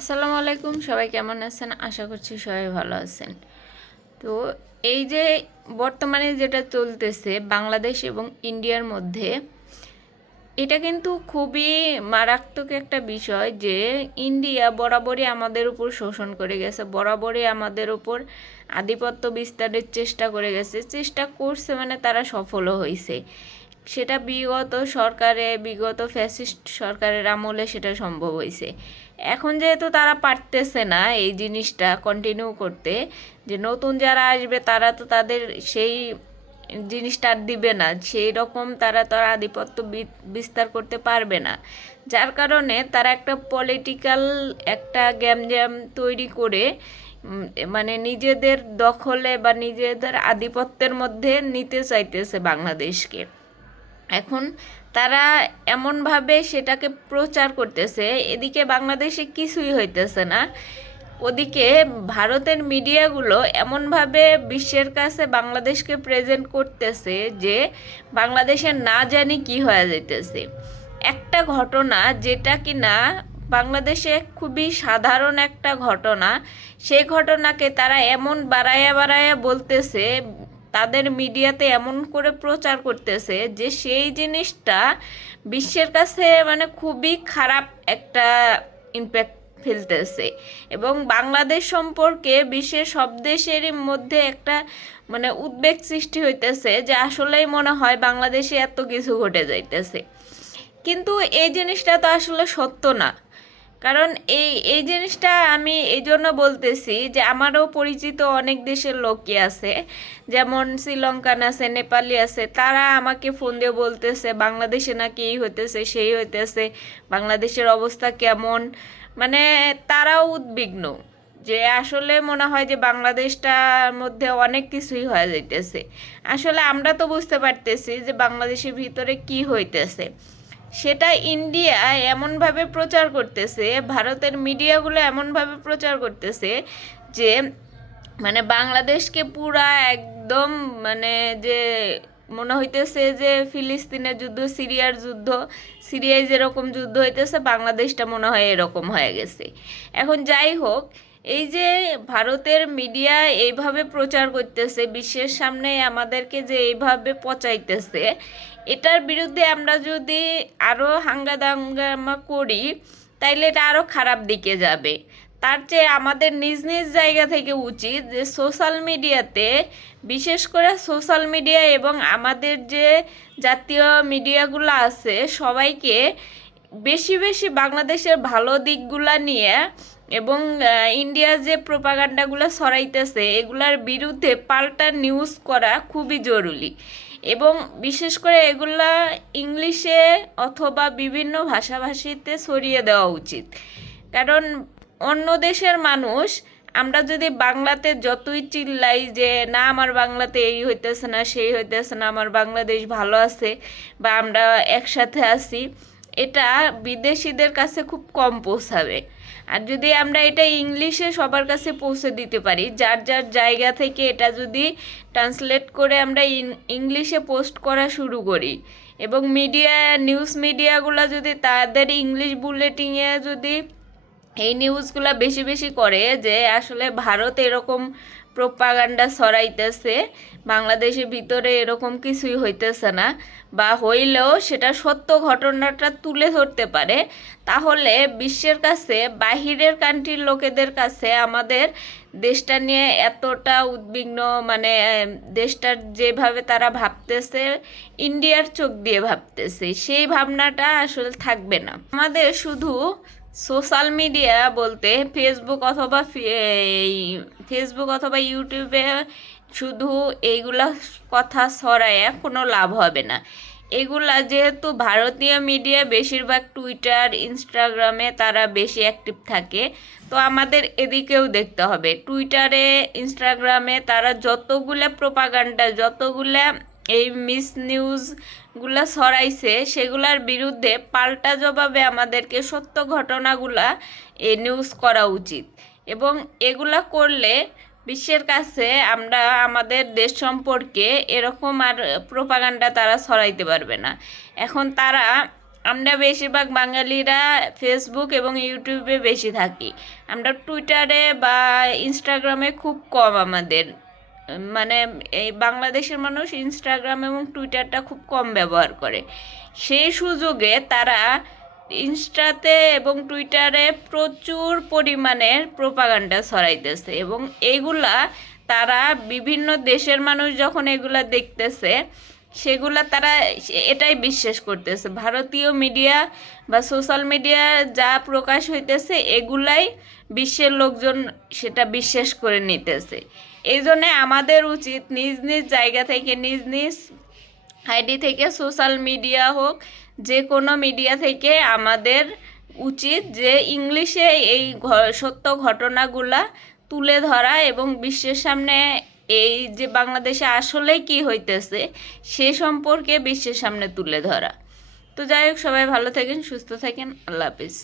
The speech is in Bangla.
আসসালামু আলাইকুম, সবাই কেমন আছেন? আশা করছি সবাই ভালো আছেন। তো এই যে বর্তমানে যেটা চলতেছে বাংলাদেশ এবং ইন্ডিয়ার মধ্যে, এটা কিন্তু খুবই মারাত্মক একটা বিষয় যে ইন্ডিয়া বরাবরই আমাদের উপর শোষণ করে গেছে, বরাবরই আমাদের উপর আধিপত্য বিস্তারের চেষ্টা করে গেছে, চেষ্টা করছে মানে তারা সফলও হয়েছে। সেটা বিগত ফ্যাসিস্ট সরকারের আমলে সেটা সম্ভব হয়েছে। এখন যেহেতু তারা পারতেছে না এই জিনিসটা কন্টিনিউ করতে, যে নতুন যারা আসবে তারা তো তাদের সেই জিনিসটা আর দিবে না, সেই রকম তারা তো আর আধিপত্য বিস্তার করতে পারবে না। যার কারণে তারা একটা পলিটিক্যাল একটা গ্যামজাম তৈরি করে মানে নিজেদের দখলে বা নিজেদের আধিপত্যের মধ্যে নিতে চাইতেছে বাংলাদেশকে। এখন তারা এমনভাবে সেটাকে প্রচার করতেছে, এদিকে বাংলাদেশে কিছুই হইতেছে না, ওদিকে ভারতের মিডিয়াগুলো এমনভাবে বিশ্বের কাছে বাংলাদেশকে প্রেজেন্ট করতেছে যে বাংলাদেশের না জানি কি হয়ে যাইতেছে। একটা ঘটনা যেটা কি না বাংলাদেশে খুবই সাধারণ একটা ঘটনা, সেই ঘটনাকে তারা এমন বাড়ায়া বাড়ায়া বলতেছে, তাদের মিডিয়াতে এমন করে প্রচার করতেছে যে সেই জিনিসটা বিশ্বের কাছে মানে খুবই খারাপ একটা ইম্প্যাক্ট ফেলতেছে। এবং বাংলাদেশ সম্পর্কে বিশ্বের সব দেশেরই মধ্যে একটা মানে উদ্বেগ সৃষ্টি হইতেছে যে আসলেই মনে হয় বাংলাদেশে এত কিছু ঘটে যাইতেছে। কিন্তু এই জিনিসটা তো আসলে সত্য না। কারণ এই এই জিনিসটা আমি এই জন্য বলতেছি যে আমারও পরিচিত অনেক দেশের লোকই আছে, যেমন শ্রীলঙ্কান আছে, নেপালি আছে, তারা আমাকে ফোন দিয়ে বলতেছে বাংলাদেশে নাকি এই হইতেছে সেই হইতেছে, বাংলাদেশের অবস্থা কেমন। মানে তারাও উদ্বিগ্ন যে আসলে মনে হয় যে বাংলাদেশটার মধ্যে অনেক কিছুই হয়ে যাইতেছে। আসলে আমরা তো বুঝতে পারতেছি যে বাংলাদেশের ভিতরে কি হইতেছে, সেটা ইন্ডিয়া এমনভাবে প্রচার করতেছে, ভারতের মিডিয়াগুলো এমনভাবে প্রচার করতেছে যে মানে বাংলাদেশকে পুরা একদম মানে যে মনে হইতেছে যে ফিলিস্তিনের যুদ্ধ, সিরিয়ার যুদ্ধ, সিরিয়ায় যেরকম যুদ্ধ হইতেছে বাংলাদেশটা মনে হয় এরকম হয়ে গেছে। এখন যাই হোক, এই যে ভারতের মিডিয়া এইভাবে প্রচার করতেছে বিশ্বের সামনে আমাদেরকে, যে এইভাবে পচাইতেছে, এটার বিরুদ্ধে আমরা যদি আরও হাঙ্গাদাঙ্গামা করি তাইলে এটা আরও খারাপ দিকে যাবে। তার চেয়ে আমাদের নিজ নিজ জায়গা থেকে উচিত যে সোশ্যাল মিডিয়াতে, বিশেষ করে সোশ্যাল মিডিয়া এবং আমাদের যে জাতীয় মিডিয়াগুলো আছে, সবাইকে বেশি বেশি বাংলাদেশের ভালো দিকগুলা নিয়ে এবং ইন্ডিয়া যে প্রোপাগান্ডাগুলো ছড়াইতেছে এগুলার বিরুদ্ধে পাল্টা নিউজ করা খুবই জরুরি। এবং বিশেষ করে এগুলা ইংলিশে অথবা বিভিন্ন ভাষাভাষীতে ছড়িয়ে দেওয়া উচিত। কারণ অন্য দেশের মানুষ, আমরা যদি বাংলাতে যতই চিল্লাই যে না আমার বাংলাতে এই হইতেছে না সেই হইতেছে না, আমার বাংলাদেশ ভালো আছে বা আমরা একসাথে আছি, এটা বিদেশিদের কাছে খুব কম পৌঁছাবে। আর যদি আমরা এটা ইংলিশে সবার কাছে পৌঁছে দিতে পারি, যার যার জায়গা থেকে এটা যদি ট্রান্সলেট করে আমরা ইংলিশে পোস্ট করা শুরু করি, এবং নিউজ মিডিয়াগুলো যদি তাদের ইংলিশ বুলেটিনে যদি এই নিউজগুলো বেশি বেশি করে যে আসলে ভারত এরকম প্রোপাগান্ডা ছড়াইতেছে, বাংলাদেশের ভিতরে এরকম কিছুই হইতেছে না, বা হইলেও সেটা সত্য ঘটনাটা তুলে ধরতে পারে, তাহলে বিশ্বের কাছে, বাহিরের কান্ট্রির লোকেদের কাছে আমাদের দেশটা নিয়ে এতটা উদ্বিগ্ন মানে দেশটার যেভাবে তারা ভাবতেছে, ইন্ডিয়ার চোখ দিয়ে ভাবতেছে, সেই ভাবনাটা আসলে থাকবে না। আমাদের শুধু সোশ্যাল মিডিয়া বলতে ফেসবুক অথবা ইউটিউবে শুধু এইগুলা কথা ছড়ায় কোনো লাভ হবে না। এগুলা যেহেতু ভারতীয় মিডিয়া বেশিরভাগ টুইটার, ইনস্টাগ্রামে তারা বেশি অ্যাক্টিভ থাকে, তো আমাদের এদিকেও দেখতে হবে টুইটারে, ইনস্টাগ্রামে তারা যতগুলা প্রোপাগান্ডা, যতগুলা এই নিউজগুলা ছড়াইছে সেগুলার বিরুদ্ধে পাল্টা জবাবে আমাদেরকে সত্য ঘটনাগুলা এই নিউজ করা উচিত। এবং এগুলা করলে বিশ্বের কাছে আমরা আমাদের দেশ সম্পর্কে এরকম আর প্রোপাগান্ডা তারা ছড়াইতে পারবে না। এখন তারা আমরা বেশিরভাগ বাঙালিরা ফেসবুক এবং ইউটিউবে বেশি থাকি। আমরা টুইটারে বা ইনস্টাগ্রামে খুব কম আমাদের, মানে এই বাংলাদেশের মানুষ ইনস্টাগ্রাম এবং টুইটারটা খুব কম ব্যবহার করে। সেই সুযোগে তারা ইনস্টাতে এবং টুইটারে প্রচুর পরিমাণের প্রোপাগান্ডা ছড়াইতেছে, এবং এইগুলা তারা বিভিন্ন দেশের মানুষ যখন এগুলা দেখতেছে সেগুলা তারা এটাই বিশ্বাস করতেছে, ভারতীয় মিডিয়া বা সোশ্যাল মিডিয়া যা প্রকাশ হইতেছে এগুলাই বিশ্বের লোকজন সেটা বিশ্বাস করে নিতেছে। এই জন্যে আমাদের উচিত নিজ নিজ জায়গা থেকে, নিজ নিজ আইডি থেকে, সোশ্যাল মিডিয়া হোক যে কোনো মিডিয়া থেকে, আমাদের উচিত যে ইংলিশে এই সত্য ঘটনাগুলা তুলে ধরা এবং বিশ্বের সামনে এই যে বাংলাদেশে আসলে কি হইতেছে সে সম্পর্কে বিশ্বের সামনে তুলে ধরা। তো যাই হোক, সবাই ভালো থাকেন, সুস্থ থাকেন, আল্লাহ হাফিজ।